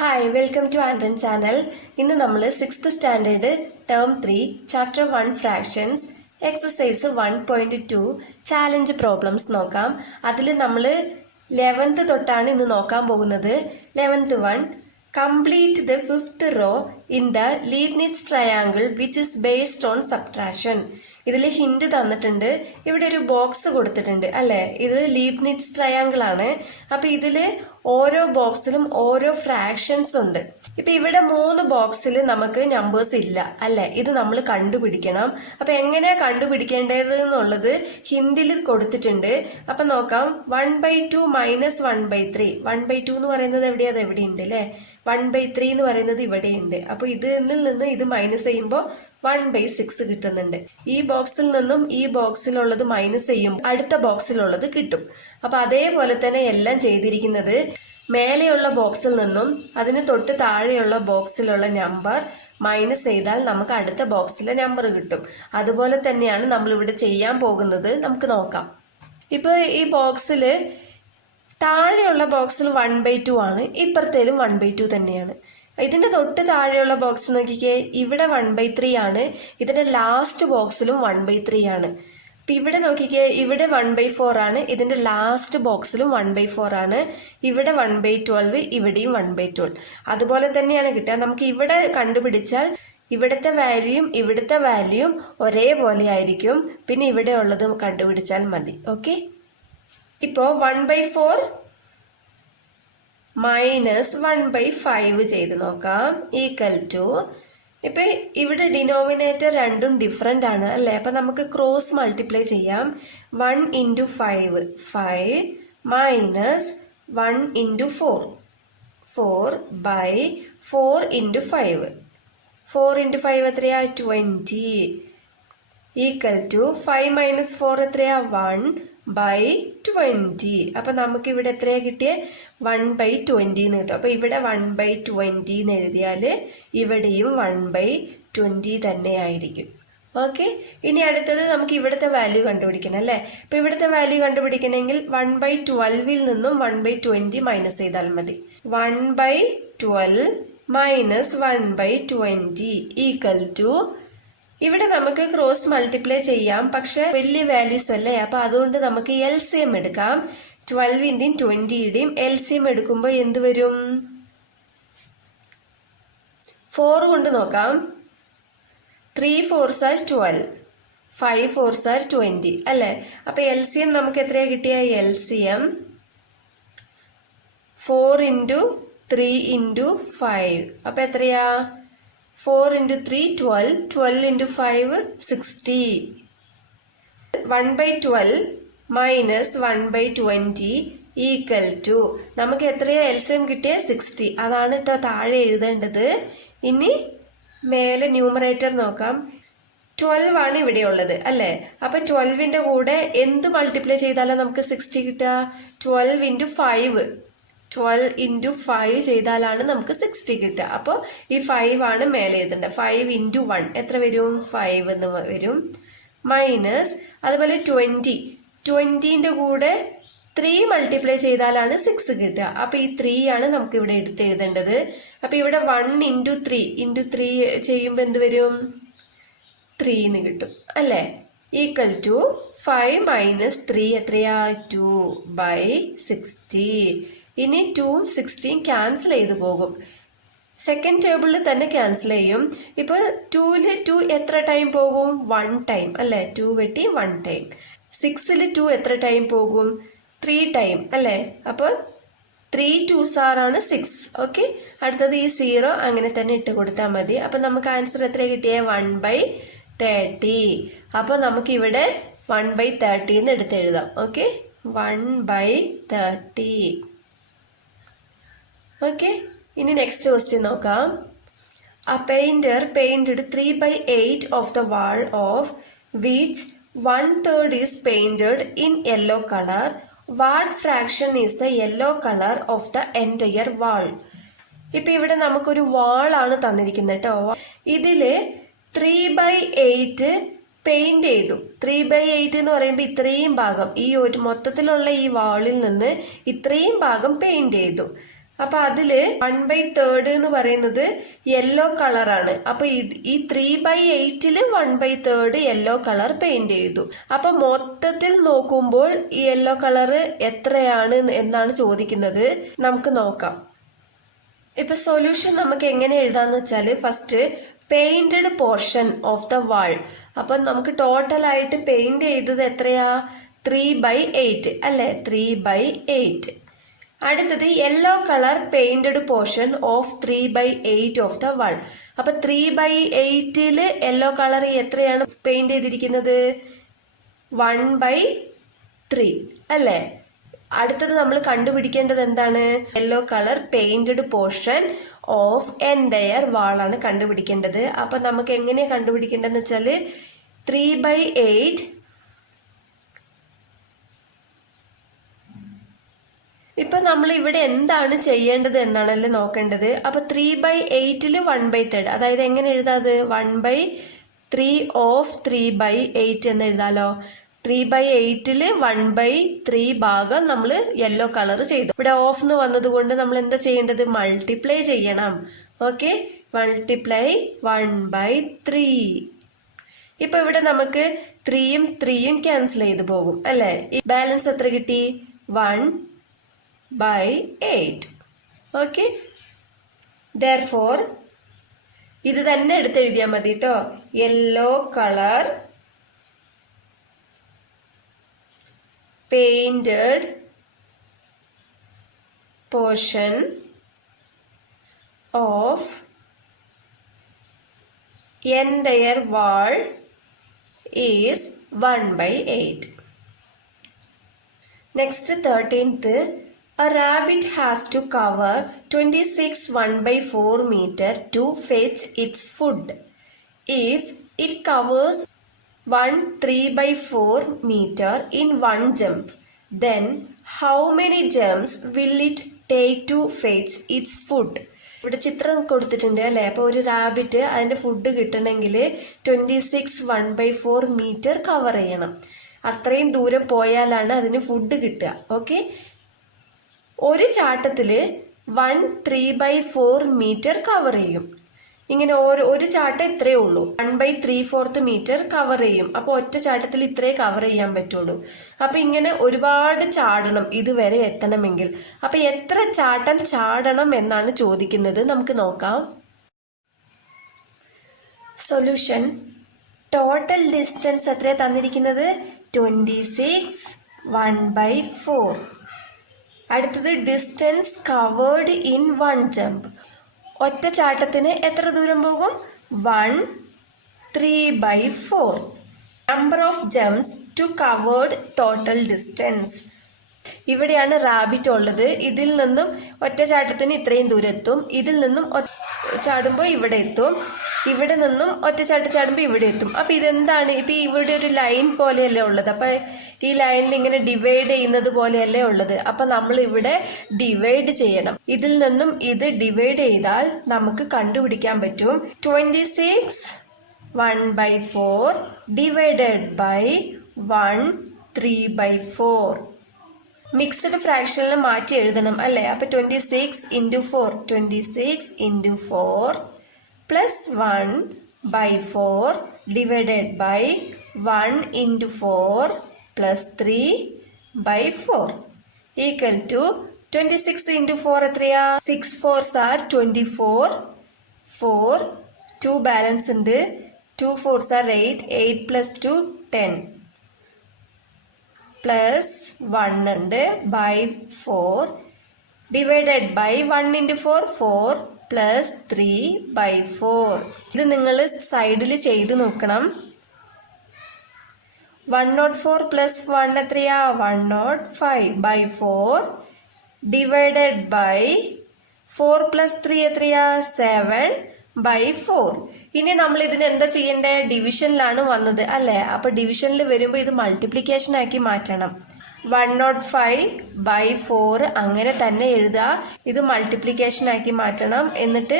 Hi welcome to ആൻഡ്രൻ channel. ഇന്ന് നമ്മൾ 6th standard term 3 chapter 1 fractions exercise 1.2 challenge problems നോക്കാം. അതിൽ നമ്മൾ 11th തൊട്ടാണ് ഇന്ന് നോക്കാൻ പോകുന്നത്. 11th one, complete the 5th row in the Leibniz triangle which is based on subtraction. ഇതിൽ ഹിന്റ് തന്നിട്ടുണ്ട്. ഇവിടെ ഒരു ബോക്സ് കൊടുത്തിട്ടുണ്ട് അല്ലേ. ഇത് ലീബ്നിറ്റ്സ് ട്രയാങ്കിൾ ആണ്. അപ്പൊ ഇതില് ഓരോ ബോക്സിലും ഓരോ ഫ്രാക്ഷൻസ് ഉണ്ട്. ഇപ്പൊ ഇവിടെ 3 ബോക്സിൽ നമുക്ക് നമ്പേഴ്സ് ഇല്ല അല്ലെ. ഇത് നമ്മൾ കണ്ടുപിടിക്കണം. അപ്പൊ എങ്ങനെയാ കണ്ടുപിടിക്കേണ്ടത് എന്നുള്ളത് ഹിന്ദിയിൽ കൊടുത്തിട്ടുണ്ട്. അപ്പൊ നോക്കാം. 1/2 മൈനസ് 1/3. 1/2 എന്ന് പറയുന്നത് എവിടെയാ? അത് എവിടെയുണ്ട് അല്ലെ. 1/3 എന്ന് പറയുന്നത് ഇവിടെയുണ്ട്. അപ്പൊ ഇതിൽ നിന്ന് ഇത് മൈനസ് ചെയ്യുമ്പോൾ 1/6 കിട്ടുന്നുണ്ട്. ഈ ബോക്സിൽ നിന്നും ഈ ബോക്സിലുള്ളത് മൈനസ് ചെയ്യുമ്പോൾ അടുത്ത ബോക്സിലുള്ളത് കിട്ടും. അപ്പൊ അതേപോലെ തന്നെ എല്ലാം ചെയ്തിരിക്കുന്നത്. മേലെയുള്ള ബോക്സിൽ നിന്നും അതിന് തൊട്ട് താഴെയുള്ള ബോക്സിലുള്ള നമ്പർ മൈനസ് ചെയ്താൽ നമുക്ക് അടുത്ത ബോക്സിലെ നമ്പർ കിട്ടും. അതുപോലെ തന്നെയാണ് നമ്മൾ ഇവിടെ ചെയ്യാൻ പോകുന്നത്. നമുക്ക് നോക്കാം. ഇപ്പൊ ഈ ബോക്സില് താഴെയുള്ള ബോക്സിൽ 1/2 ആണ്, ഇപ്പുറത്തേലും 1/2 തന്നെയാണ്. ഇതിന്റെ തൊട്ട് താഴെയുള്ള ബോക്സ് നോക്കിക്കേ, ഇവിടെ 1/3 ആണ്. ഇതിന്റെ ലാസ്റ്റ് ബോക്സിലും 1/3 ആണ്. അപ്പൊ ഇവിടെ നോക്കിക്കേ, ഇവിടെ 1/4 ആണ്. ഇതിന്റെ ലാസ്റ്റ് ബോക്സിലും 1/4 ആണ്. ഇവിടെ 1/12, ഇവിടെയും 1/12. അതുപോലെ തന്നെയാണ് കിട്ടുക. നമുക്ക് ഇവിടെ കണ്ടുപിടിച്ചാൽ ഇവിടുത്തെ വാല്യൂയും ഇവിടുത്തെ വാല്യൂയും ഒരേപോലെ ആയിരിക്കും. പിന്നെ ഇവിടെ ഉള്ളത് കണ്ടുപിടിച്ചാൽ മതി. ഓക്കെ. ഇപ്പോ 1/4 മൈനസ് 1/5 ചെയ്ത് നോക്കാം. ഈക്വൽ ടു, ഇപ്പൊ ഇവിടെ ഡിനോമിനേറ്റർ രണ്ടും ഡിഫറെന്റ് ആണ് അല്ലെ. അപ്പൊ നമുക്ക് ക്രോസ് മൾട്ടിപ്ലൈ ചെയ്യാം. 1 × 5 5 മൈനസ് 1 × 4 4/4 × 5 4 × 5 എത്രയാ? 20 ഈക്വൽ ടു 5 മൈനസ് 4 എത്രയാ? 1/20. അപ്പൊ നമുക്ക് ഇവിടെ എത്രയാ കിട്ടിയേ? 1/20 എന്ന് കിട്ടും. അപ്പൊ ഇവിടെ 1/20 എന്ന് എഴുതിയാല് ഇവിടെയും 1/20 തന്നെ ആയിരിക്കും. ഓക്കെ. ഇനി അടുത്തത് നമുക്ക് ഇവിടുത്തെ വാല്യൂ കണ്ടുപിടിക്കണം അല്ലെ. അപ്പൊ ഇവിടുത്തെ വാല്യൂ കണ്ടുപിടിക്കണമെങ്കിൽ 1/12 നിന്നും 1/20 മൈനസ് ചെയ്താൽ മതി. 1/12 മൈനസ് 1/20 ഈക്വൽ ടു, ഇവിടെ നമുക്ക് ക്രോസ് മൾട്ടിപ്ലൈ ചെയ്യാം, പക്ഷെ വലിയ വാല്യൂസ് അല്ലേ. അപ്പൊ അതുകൊണ്ട് നമുക്ക് LCM എടുക്കാം. 12ന്റെയും 20യുടെയും LCM എടുക്കുമ്പോൾ എന്ത് വരും? 4 കൊണ്ട് നോക്കാം. 3 4s are 12, 5 4s are 20 അല്ലേ. അപ്പൊ LCM നമുക്ക് എത്രയാ കിട്ടിയ? LCM 4 × 3 × 5. അപ്പൊ എത്രയാ? 4 × 3 12, 12 × 5 60. 1/12 മൈനസ് 1/20 ഈക്വൽ ടു, നമുക്ക് എത്രയോ LCM കിട്ടിയ? 60. അതാണ് കേട്ടോ താഴെ എഴുതേണ്ടത്. ഇനി മേലെ ന്യൂമറേറ്റർ നോക്കാം. 12 ആണ് ഇവിടെ ഉള്ളത് അല്ലേ. അപ്പൊ 12ന്റെ കൂടെ എന്ത് മൾട്ടിപ്ലൈ ചെയ്താലാണ് നമുക്ക് 60 കിട്ടുക? 12 × 5 12 × 5 ചെയ്താലാണ് നമുക്ക് 60 കിട്ടുക. അപ്പോൾ ഈ 5 ആണ് മേലെ എഴുതേണ്ടത്. 5 × 1 എത്ര വരും? 5 എന്ന് വരും. മൈനസ് അതുപോലെ 20ന്റെ കൂടെ 3 മൾട്ടിപ്ലൈ ചെയ്താലാണ് 6 കിട്ടുക. അപ്പൊ ഈ 3 ആണ് നമുക്ക് ഇവിടെ എടുത്ത് എഴുതേണ്ടത്. അപ്പൊ ഇവിടെ 1 × 3 ചെയ്യുമ്പോൾ എന്ത് വരും? 3 എന്ന് കിട്ടും അല്ലേ. ഈക്വൽ ടു 5 മൈനസ് 3 എത്രയാ? 2/60. ഇനി 2ഉം 60യും ക്യാൻസൽ ചെയ്ത് പോകും. സെക്കൻഡ് ടേബിളിൽ തന്നെ ക്യാൻസൽ ചെയ്യും. ഇപ്പൊ 2ല് 2 എത്ര ടൈം പോകും? 1 ടൈം അല്ലെ. 2 വെട്ടി 1 ടൈം. 6ല് 2 എത്ര ടൈം പോകും? 3 ടൈം അല്ലെ. അപ്പൊ 3 2s ആണ് 6. ഓക്കെ. അടുത്തത് ഈ 0 അങ്ങനെ തന്നെ ഇട്ട് കൊടുത്താൽ മതി. അപ്പൊ നമുക്ക് ആൻസർ എത്ര കിട്ടിയേ? 1/30. അപ്പൊ നമുക്ക് ഇവിടെ 1/30 എന്ന് എടുത്ത് എഴുതാം. ഓക്കെ. 1/30. ഓക്കെ. ഇനി നെക്സ്റ്റ് ക്വസ്റ്റ്യൻ നോക്കാം. A painter painted 3/8 of the wall of which 1/3 is painted in yellow color. What fraction is the yellow color of the entire wall? ഇപ്പൊ ഇവിടെ നമുക്കൊരു വാൾ ആണ് തന്നിരിക്കുന്നത് കേട്ടോ. ഇതില് 3/8 പെയിന്റ് ചെയ്തു. 3/8 എന്ന് പറയുമ്പോൾ ഇത്രയും ഭാഗം, ഈ ഒരു മൊത്തത്തിലുള്ള ഈ വാളിൽ നിന്ന് ഇത്രയും ഭാഗം പെയിന്റ് ചെയ്തു. അപ്പൊ അതില് 1/3 എന്ന് പറയുന്നത് യെല്ലോ കളറാണ്. അപ്പൊ ഈ 3/8 1/3 യെല്ലോ കളർ പെയിന്റ് ചെയ്തു. അപ്പൊ മൊത്തത്തിൽ നോക്കുമ്പോൾ ഈ യെല്ലോ കളർ എത്രയാണ് എന്നാണ് ചോദിക്കുന്നത്. നമുക്ക് നോക്കാം. ഇപ്പൊ സൊല്യൂഷൻ നമുക്ക് എങ്ങനെ എഴുതാന്ന് വെച്ചാല് first painted portion of the wall. അപ്പൊ നമുക്ക് ടോട്ടൽ ആയിട്ട് പെയിന്റ് ചെയ്തത് എത്രയാ? 3/8 അല്ലെ? 3/8. അടുത്തത് yellow colour painted portion of 3/8 of the wall. അപ്പൊ 3/8 യെല്ലോ കളർ എത്രയാണ് പെയിന്റ് ചെയ്തിരിക്കുന്നത്? 1/3 അല്ലെ? അടുത്തത് നമ്മൾ കണ്ടുപിടിക്കേണ്ടത് എന്താണ്? Yellow colour painted portion of entire വാളാണ് കണ്ടുപിടിക്കേണ്ടത്. അപ്പൊ നമുക്ക് എങ്ങനെയാ കണ്ടുപിടിക്കേണ്ടതെന്ന് വെച്ചാല് 3/8 ഇപ്പൊ നമ്മൾ ഇവിടെ എന്താണ് ചെയ്യേണ്ടത് എന്നാണല്ലേ നോക്കേണ്ടത്. അപ്പൊ 3/8 1/3, അതായത് എങ്ങനെ എഴുതാത്? 1/3 ഓഫ് 3/8 എന്ന് എഴുതാലോ. 3/8 1/3 ഭാഗം നമ്മൾ യെല്ലോ കളർ ചെയ്തു. ഇവിടെ ഓഫ് എന്ന് വന്നത് കൊണ്ട് നമ്മൾ എന്താ ചെയ്യേണ്ടത്? മൾട്ടിപ്ലൈ ചെയ്യണം. Okay, multiply 1/3. ഇപ്പൊ ഇവിടെ നമുക്ക് 3യും 3യും ക്യാൻസൽ ചെയ്ത് പോകും അല്ലെ? ഈ ബാലൻസ് എത്ര കിട്ടി? 1/8. ഓക്കെ, therefore ഇത് തന്നെ എടുത്തെഴുതിയാൽ മതി കേട്ടോ. Yellow colour painted portion of entire wall is 1/8. Next, 13th, a rabbit has to cover 26 1/4 meter to fetch its food. If it covers 3/4 meter in one jump, then how many jumps will it take to fetch its food? ഇവിടെ ചിത്രം കൊടുത്തിട്ടുണ്ട് അല്ലെ? അപ്പൊ ഒരു rabbit അതിന്റെ food കിട്ടണമെങ്കിൽ 26 1/4 metre cover ചെയ്യണം. അത്രയും ദൂരം പോയാലാണ് അതിന് ഫുഡ് കിട്ടുക. ഓക്കെ, ഒരു ചാട്ടത്തില് 3/4 മീറ്റർ കവർ ചെയ്യും. ഇങ്ങനെ ഒരു ചാട്ടം ഇത്രയേ ഉള്ളൂ. 1/3/4 മീറ്റർ കവർ ചെയ്യും. അപ്പൊ ഒറ്റ ചാട്ടത്തിൽ ഇത്രേ കവർ ചെയ്യാൻ പറ്റുള്ളൂ. അപ്പൊ ഇങ്ങനെ ഒരുപാട് ചാടണം ഇതുവരെ എത്തണമെങ്കിൽ. അപ്പൊ എത്ര ചാട്ടം ചാടണം എന്നാണ് ചോദിക്കുന്നത്. നമുക്ക് നോക്കാം. സൊല്യൂഷൻ, ടോട്ടൽ ഡിസ്റ്റൻസ് എത്രയാ തന്നിരിക്കുന്നത്? 26 1/4. അടുത്തത് distance covered in one jump. ഒറ്റ ചാട്ടത്തിന് എത്ര ദൂരം പോകും? 3/4. Number of jumps to covered total distance. ഇവിടെയാണ് റാബിറ്റ് ഉള്ളത്. ഇതിൽ നിന്നും ഒറ്റ ചാട്ടത്തിന് ഇത്രയും ദൂരം എത്തും. ഇതിൽ നിന്നും ചാടുമ്പോൾ ഇവിടെ എത്തും. ഇവിടെ നിന്നും ഒറ്റ ചാട്ടം ചാടുമ്പോൾ ഇവിടെ എത്തും. അപ്പൊ ഇതെന്താണ്? ഇപ്പൊ ഇവിടെ ഒരു ലൈൻ പോലെയല്ലേ ഉള്ളത്. അപ്പൊ ഈ ലൈനിൽ ഇങ്ങനെ ഡിവൈഡ് ചെയ്യുന്നത് പോലെയല്ലേ ഉള്ളത്. അപ്പൊ നമ്മൾ ഇവിടെ ഡിവൈഡ് ചെയ്യണം. ഇതിൽ നിന്നും ഇത് ഡിവൈഡ് ചെയ്താൽ നമുക്ക് കണ്ടുപിടിക്കാൻ പറ്റും 26 1/4 ഡിവൈഡഡ് ബൈ 1 3/4. മിക്സഡ് ഫ്രാക്ഷനിൽ മാറ്റി എഴുതണം അല്ലേ? അപ്പൊ 26 × 4 26 × 4 plus 1/4 divided by 1 × 4 plus 3/4 equal to 26 × 4 എത്രയാ? 6 4s are 24. 4 2 ബാലൻസ് ഉണ്ട്. 2 4s are 8. 8 plus 2 10 plus 1 ഉണ്ട് by 4 divided by 1 × 4 4 plus 3/4. ഇത് നിങ്ങൾ സൈഡിൽ ചെയ്ത് നോക്കണം. 104 plus 1 എത്രയാ? 105/4 divided by 4 plus 3 എത്രയാ? 7/4. ഇനി നമ്മൾ ഇതിന് എന്താ ചെയ്യണ്ടേ? ഡിവിഷനിലാണ് വന്നത് അല്ലേ? അപ്പൊ ഡിവിഷനിൽ വരുമ്പോൾ ഇത് മൾട്ടിപ്ലിക്കേഷൻ ആക്കി മാറ്റണം. 105/4 അങ്ങനെ തന്നെ എഴുതുക. ഇത് മൾട്ടിപ്ലിക്കേഷൻ ആക്കി മാറ്റണം. എന്നിട്ട്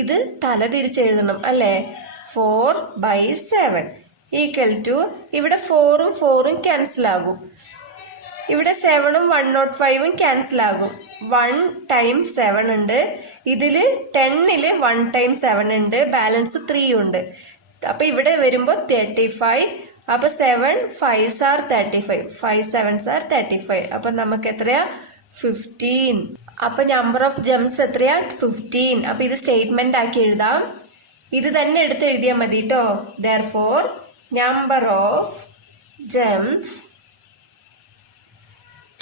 ഇത് തല തിരിച്ചെഴുതണം അല്ലേ? 4/7 ഈക്വൽ ടു ഇവിടെ 4ഉം 4ഉം ക്യാൻസൽ ആകും. ഇവിടെ 7ഉം 105ഉം ക്യാൻസൽ ആകും. 1 ടൈംസ് 7 ഉണ്ട്. ഇതിൽ 10ൽ 1 ടൈംസ് 7 ഉണ്ട്. ബാലൻസ് 3 ഉണ്ട്. അപ്പൊ ഇവിടെ വരുമ്പോൾ 35. അപ്പൊ 7 5s are 35. 5 7s are 35. അപ്പൊ നമുക്ക് എത്രയാ 15. അപ്പൊ നമ്പർ ഓഫ് ജംസ് എത്രയാ 15. അപ്പൊ ഇത് സ്റ്റേറ്റ്മെന്റ് ആക്കി എഴുതാം. ഇത് തന്നെ എടുത്ത് എഴുതിയാൽ മതി കേട്ടോ. therefore number of jumps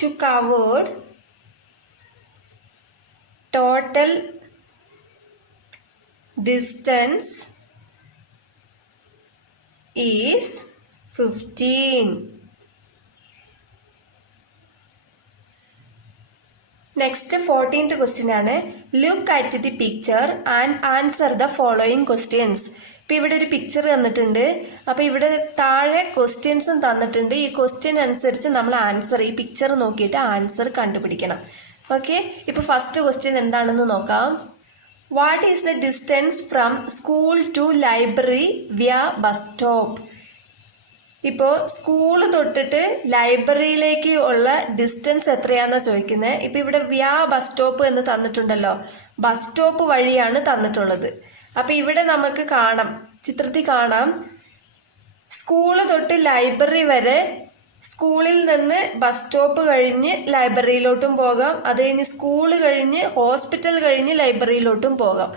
to covered total distance is 15. Next 14th question ആണ്. Look at the picture and answer the following questions. ഇപ്പം ഇവിടെ ഒരു പിക്ചർ തന്നിട്ടുണ്ട്. അപ്പം ഇവിടെ താഴെ ക്വസ്റ്റ്യൻസും തന്നിട്ടുണ്ട്. ഈ ക്വസ്റ്റ്യൻ അനുസരിച്ച് നമ്മൾ ആൻസർ ഈ പിക്ചർ നോക്കിയിട്ട് ആൻസർ കണ്ടുപിടിക്കണം. ഓക്കെ, ഇപ്പോൾ ഫസ്റ്റ് ക്വസ്റ്റ്യൻ എന്താണെന്ന് നോക്കാം. What is the distance from school to library via bus stop? ഇപ്പോൾ സ്കൂൾ തൊട്ടിട്ട് ലൈബ്രറിയിലേക്ക് ഉള്ള ഡിസ്റ്റൻസ് എത്രയാണെന്നാണ് ചോദിക്കുന്നത്. ഇപ്പോൾ ഇവിടെ വ്യാ ബസ് സ്റ്റോപ്പ് എന്ന് തന്നിട്ടുണ്ടല്ലോ. ബസ് സ്റ്റോപ്പ് വഴിയാണ് തന്നിട്ടുള്ളത്. അപ്പം ഇവിടെ നമുക്ക് കാണാം, ചിത്രത്തിൽ കാണാം, സ്കൂള് തൊട്ട് ലൈബ്രറി വരെ സ്കൂളിൽ നിന്ന് ബസ് സ്റ്റോപ്പ് കഴിഞ്ഞ് ലൈബ്രറിയിലോട്ടും പോകാം. അത് കഴിഞ്ഞ് സ്കൂൾ കഴിഞ്ഞ് ഹോസ്പിറ്റൽ കഴിഞ്ഞ് ലൈബ്രറിയിലോട്ടും പോകാം.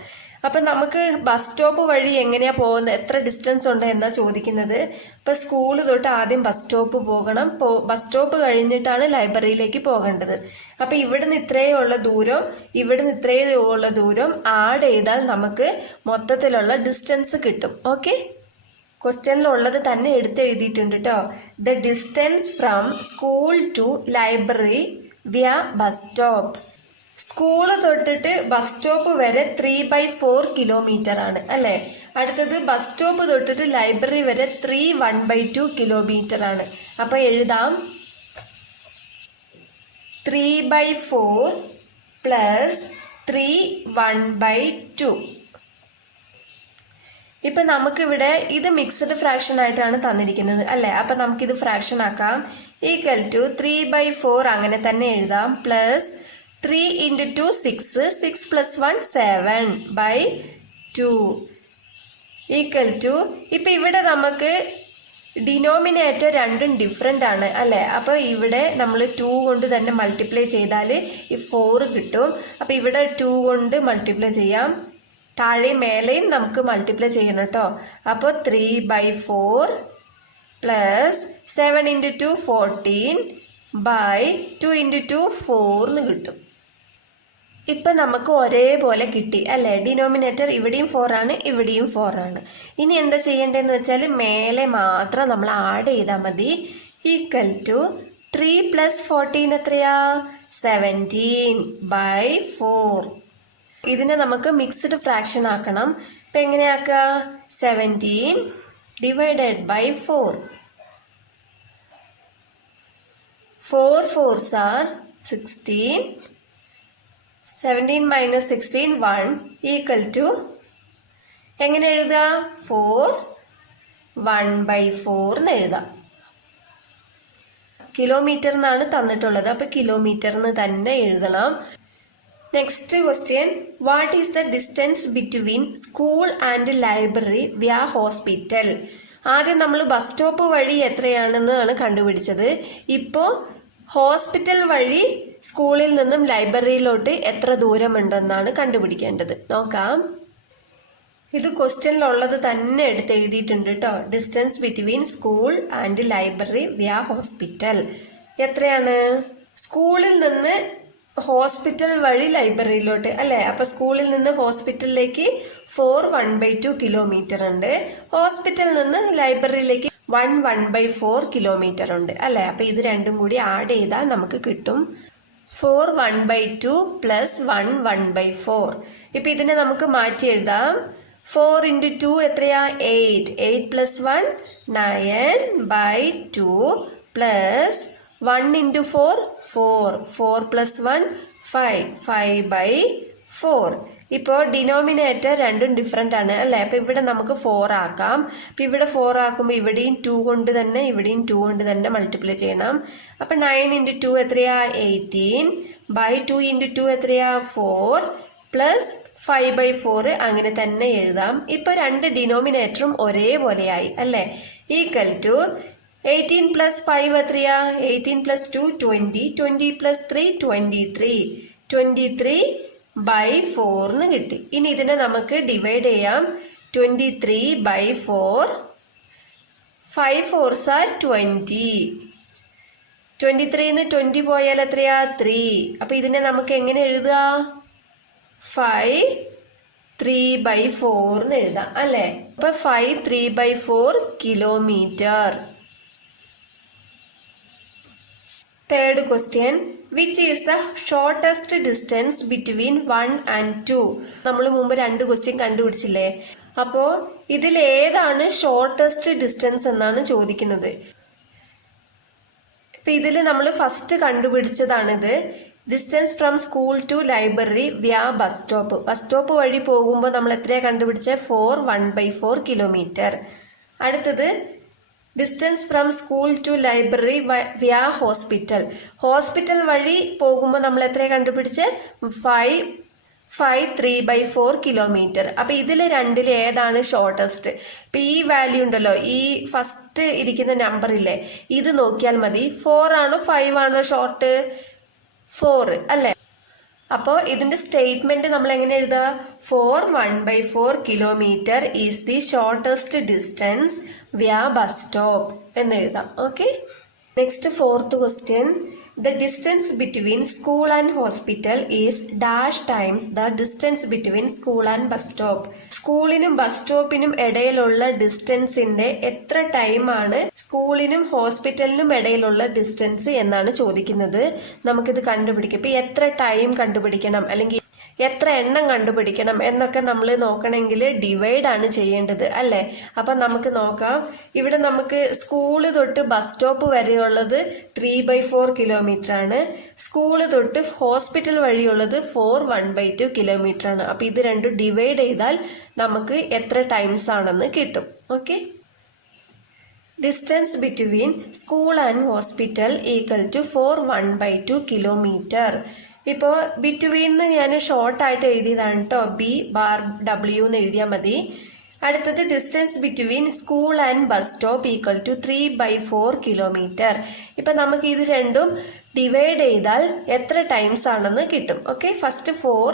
അപ്പം നമുക്ക് ബസ് സ്റ്റോപ്പ് വഴി എങ്ങനെയാണ് പോകുന്നത്, എത്ര ഡിസ്റ്റൻസ് ഉണ്ട് എന്നാണ് ചോദിക്കുന്നത്. ഇപ്പം സ്കൂൾ തൊട്ട് ആദ്യം ബസ് സ്റ്റോപ്പ് പോകണം. ബസ് സ്റ്റോപ്പ് കഴിഞ്ഞിട്ടാണ് ലൈബ്രറിയിലേക്ക് പോകേണ്ടത്. അപ്പം ഇവിടുന്ന് ഇത്രയും ഉള്ള ദൂരം ഇവിടുന്ന് ഇത്രയും ഉള്ള ദൂരം ആഡ് ചെയ്താൽ നമുക്ക് മൊത്തത്തിലുള്ള ഡിസ്റ്റൻസ് കിട്ടും. ഓക്കെ, ക്വസ്റ്റ്യനിലുള്ളത് തന്നെ എടുത്തെഴുതിയിട്ടുണ്ട് കേട്ടോ. The distance from school to library via bus stop. School തൊട്ടിട്ട് ബസ് സ്റ്റോപ്പ് വരെ 3/4 കിലോമീറ്റർ ആണ് അല്ലേ. അടുത്തത് ബസ് സ്റ്റോപ്പ് തൊട്ടിട്ട് ലൈബ്രറി വരെ 1/2 കിലോമീറ്റർ ആണ്. അപ്പം എഴുതാം 3/4 പ്ലസ് 3 1/2. ഇപ്പം നമുക്കിവിടെ ഇത് മിക്സഡ് ഫ്രാക്ഷൻ ആയിട്ടാണ് തന്നിരിക്കുന്നത് അല്ലേ. അപ്പം നമുക്കിത് ഫ്രാക്ഷൻ ആക്കാം. ഈക്വൽ ടു 3/4 അങ്ങനെ തന്നെ എഴുതാം. Plus 3 × 2 6, 6 + 1 7/2 equal to. ഇപ്പം ഇവിടെ നമുക്ക് ഡിനോമിനേറ്റർ രണ്ടും ഡിഫറെൻ്റ് ആണ് അല്ലേ. അപ്പോൾ ഇവിടെ നമ്മൾ 2 കൊണ്ട് തന്നെ മൾട്ടിപ്ലൈ ചെയ്താൽ ഈ 4 കിട്ടും. അപ്പോൾ ഇവിടെ 2 കൊണ്ട് മൾട്ടിപ്ലൈ ചെയ്യാം. താഴെയും മേലെയും നമുക്ക് മൾട്ടിപ്ലൈ ചെയ്യണം കേട്ടോ. അപ്പോൾ 3/4 പ്ലസ് 7 × 2 14/2 × 2 4 എന്ന് കിട്ടും. ഇപ്പം നമുക്ക് ഒരേപോലെ കിട്ടി അല്ലേ. ഡിനോമിനേറ്റർ ഇവിടെയും 4 ആണ്, ഇവിടെയും 4 ആണ്. ഇനി എന്താ ചെയ്യേണ്ടതെന്ന് വെച്ചാൽ മേലെ മാത്രം നമ്മൾ ആഡ് ചെയ്താൽ മതി. ഈക്വൽ ടു 3 + 14 എത്രയാ 17/4. ഇതിനെ നമുക്ക് മിക്സ്ഡ് ഫ്രാക്ഷൻ ആക്കണം. ഇപ്പം എങ്ങനെയാക്കുക? 17 / 4. 4 4s are 16. 17 - 16 1 ഈക്വൽ ടു എങ്ങനെ എഴുതാം? 4 1/4 എന്ന് എഴുതാം. കിലോമീറ്റർ എന്നാണ് തന്നിട്ടുള്ളത്. അപ്പോൾ കിലോമീറ്റർ എന്ന് തന്നെ എഴുതണം. Next question. What is the distance between school and library via hospital? ആദ്യം നമ്മൾ ബസ് സ്റ്റോപ്പ് വഴി എത്രയാണെന്നാണ് കണ്ടുപിടിച്ചത്. ഇപ്പോൾ ഹോസ്പിറ്റൽ വഴി സ്കൂളിൽ നിന്നും ലൈബ്രറിയിലോട്ട് എത്ര ദൂരമുണ്ടെന്നാണ് കണ്ടുപിടിക്കേണ്ടത്. നോക്കാം. ഇത് ക്വസ്റ്റ്യനിലുള്ളത് തന്നെ എടുത്തെഴുതിയിട്ടുണ്ട് കേട്ടോ. Distance between school and library via hospital എത്രയാണ്? സ്കൂളിൽ നിന്ന് ഹോസ്പിറ്റൽ വഴി ലൈബ്രറിയിലോട്ട് അല്ലേ. അപ്പം സ്കൂളിൽ നിന്ന് ഹോസ്പിറ്റലിലേക്ക് 4 1/2 കിലോമീറ്റർ ഉണ്ട്. ഹോസ്പിറ്റലിൽ നിന്ന് ലൈബ്രറിയിലേക്ക് 1/4 കിലോമീറ്റർ ഉണ്ട് അല്ലേ. അപ്പം ഇത് രണ്ടും കൂടി ആഡ് ചെയ്താൽ നമുക്ക് കിട്ടും 4 1/2 പ്ലസ് 1 1/4. ഇപ്പം ഇതിനെ നമുക്ക് മാറ്റി എഴുതാം. 4 × 2 എത്രയാ 8. 8 + 1 9/2 പ്ലസ് 1 × 4 4. 4 + 1 5 5/4 ഇപ്പോൾ ഡിനോമിനേറ്റർ രണ്ടും ഡിഫറെൻ്റ് ആണ് അല്ലേ? അപ്പോൾ ഇവിടെ നമുക്ക് 4 ആക്കാം. അപ്പോൾ ഇവിടെ 4 ആക്കുമ്പോൾ ഇവിടെയും 2 കൊണ്ട് തന്നെ ഇവിടെയും 2 കൊണ്ട് തന്നെ മൾട്ടിപ്ലൈ ചെയ്യണം. അപ്പോൾ 9 × 2 എത്രയാ? 18 ബൈ 2 × 2 എത്രയാ? 4 പ്ലസ് 5/4 അങ്ങനെ തന്നെ എഴുതാം. ഇപ്പോൾ രണ്ട് ഡിനോമിനേറ്ററും ഒരേപോലെയായി അല്ലേ? ഈക്വൽ ടു 18 + 5 എത്രയാ? 18 + 2 20 20 + 3 23 23/4 എന്ന് കിട്ടി. ഇനി ഇതിനെ നമുക്ക് ഡിവൈഡ് ചെയ്യാം. 23/4 5 4s are 20. 23 20 പോയാൽ എത്രയാ? 3. അപ്പോൾ ഇതിനെ നമുക്ക് എങ്ങനെ എഴുതുക? 5 3/4 എന്ന് എഴുതാം അല്ലേ? അപ്പോൾ 5 3/4 kilometre. Third question, which is the shortest distance between 1 and 2? നമ്മൾ മുമ്പ് 2 ക്വസ്റ്റ്യൻ കണ്ടുപിടിച്ചില്ലേ? അപ്പോൾ ഇതിൽ ഏതാണ് ഷോർട്ടസ്റ്റ് ഡിസ്റ്റൻസ് എന്നാണ് ചോദിക്കുന്നത്. ഇപ്പം ഇതിൽ നമ്മൾ ഫസ്റ്റ് കണ്ടുപിടിച്ചതാണിത്. Distance from school to library via bus stop. Bus stop വഴി പോകുമ്പോൾ നമ്മൾ എത്രയാണ് കണ്ടുപിടിച്ചത്? 4 1/4 കിലോമീറ്റർ. അടുത്തത് distance from school to library via hospital. Hospital വഴി പോകുമ്പോൾ നമ്മൾ എത്രയാണ് കണ്ടുപിടിച്ചത്? 5 3/4 കിലോമീറ്റർ. അപ്പോൾ ഇതിൽ രണ്ടിൽ ഏതാണ് ഷോർട്ടസ്റ്റ്? ഇപ്പം ഈ വാല്യൂ ഉണ്ടല്ലോ, ഈ ഫസ്റ്റ് ഇരിക്കുന്ന നമ്പർ ഇല്ലേ, ഇത് നോക്കിയാൽ മതി. 4 ആണോ 5 ആണോ ഷോർട്ട്? 4 അല്ലേ? അപ്പോൾ ഇതിൻ്റെ സ്റ്റേറ്റ്മെൻറ്റ് നമ്മൾ എങ്ങനെ എഴുതുക? 4 1/4 kilometre is the shortest distance via bus stop എന്ന് എഴുതാം. Okay. Next fourth question, the distance between school and hospital is dash times the distance between school and bus stop. സ്കൂളിനും ബസ് സ്റ്റോപ്പിനും ഇടയിലുള്ള ഡിസ്റ്റൻസിന്റെ എത്ര ടൈമാണ് സ്കൂളിനും ഹോസ്പിറ്റലിനും ഇടയിലുള്ള ഡിസ്റ്റൻസ് എന്നാണ് ചോദിക്കുന്നത്. നമുക്കിത് കണ്ടുപിടിക്കാം. ഇപ്പം എത്ര ടൈം കണ്ടുപിടിക്കണം അല്ലെങ്കിൽ എത്ര എണ്ണം കണ്ടുപിടിക്കണം എന്നൊക്കെ നമ്മൾ നോക്കണമെങ്കിൽ ഡിവൈഡ് ആണ് ചെയ്യേണ്ടത് അല്ലേ? അപ്പം നമുക്ക് നോക്കാം. ഇവിടെ നമുക്ക് സ്കൂള് തൊട്ട് ബസ് സ്റ്റോപ്പ് വരെയുള്ളത് 3/4 കിലോമീറ്റർ ആണ്. സ്കൂള് തൊട്ട് ഹോസ്പിറ്റൽ വഴിയുള്ളത് 4 1/2 കിലോമീറ്റർ ആണ്. അപ്പം ഇത് രണ്ടും ഡിവൈഡ് ചെയ്താൽ നമുക്ക് എത്ര ടൈംസ് ആണെന്ന് കിട്ടും. Okay. Distance between school and hospital equal to 4 1/2 kilometre. ഇപ്പോൾ ബിറ്റ്വീന്ന് ഞാൻ ഷോർട്ടായിട്ട് എഴുതിയതാണ് കേട്ടോ. B⁻W എന്ന് എഴുതിയാൽ മതി. അടുത്തത് distance between school and bus stop equal to 3/4 kilometre. ഇപ്പം നമുക്ക് ഇത് രണ്ടും ഡിവൈഡ് ചെയ്താൽ എത്ര ടൈംസ് ആണെന്ന് കിട്ടും. ഓക്കെ. First 4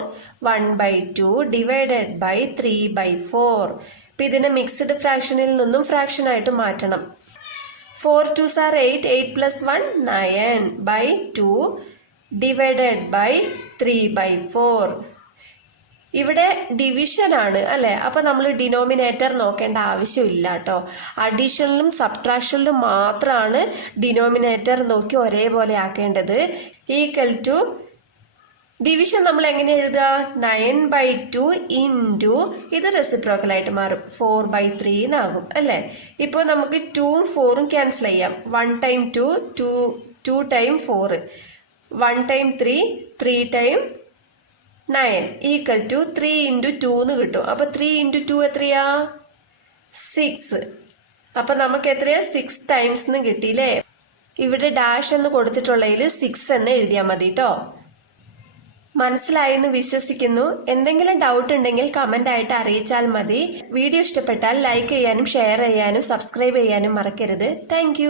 1/2 divided by 3/4. ഇപ്പം ഇതിനെ മിക്സ്ഡ് ഫ്രാക്ഷനിൽ നിന്നും ഫ്രാക്ഷനായിട്ട് മാറ്റണം. 4 2s are 8 8 + 1 9/2 ഡിവൈഡഡ് ബൈ 3/4. ഇവിടെ ഡിവിഷൻ ആണ് അല്ലേ? അപ്പോൾ നമ്മൾ ഡിനോമിനേറ്റർ നോക്കേണ്ട ആവശ്യമില്ല കേട്ടോ. അഡീഷനിലും സബ്ട്രാക്ഷനിലും മാത്രമാണ് ഡിനോമിനേറ്റർ നോക്കി ഒരേപോലെ ആക്കേണ്ടത്. ഈക്വൽ ടു ഡിവിഷൻ നമ്മൾ എങ്ങനെ എഴുതുക? 9/2 ഇൻറ്റു ഇത് റെസിപ്രോക്കലായിട്ട് മാറും 4/3 എന്നാകും അല്ലേ? ഇപ്പോൾ നമുക്ക് 2ഉം 4ഉം ക്യാൻസൽ ചെയ്യാം. 1 time 2 2 time 4 1 time 3 3 time 9 equal to 3 × 2 എന്ന് കിട്ടും. അപ്പോൾ 3 × 2 എത്രയാ? 6. അപ്പം നമുക്ക് എത്രയാ? 6 ടൈംസ് എന്ന് കിട്ടിയില്ലേ? ഇവിടെ ഡാഷ് എന്ന് കൊടുത്തിട്ടുള്ളതിൽ 6 എന്ന് എഴുതിയാൽ മതി കേട്ടോ. മനസ്സിലായെന്ന് വിശ്വസിക്കുന്നു. എന്തെങ്കിലും ഡൗട്ട് ഉണ്ടെങ്കിൽ കമൻ്റ് ആയിട്ട് അറിയിച്ചാൽ മതി. വീഡിയോ ഇഷ്ടപ്പെട്ടാൽ ലൈക്ക് ചെയ്യാനും ഷെയർ ചെയ്യാനും സബ്സ്ക്രൈബ് ചെയ്യാനും മറക്കരുത്. താങ്ക്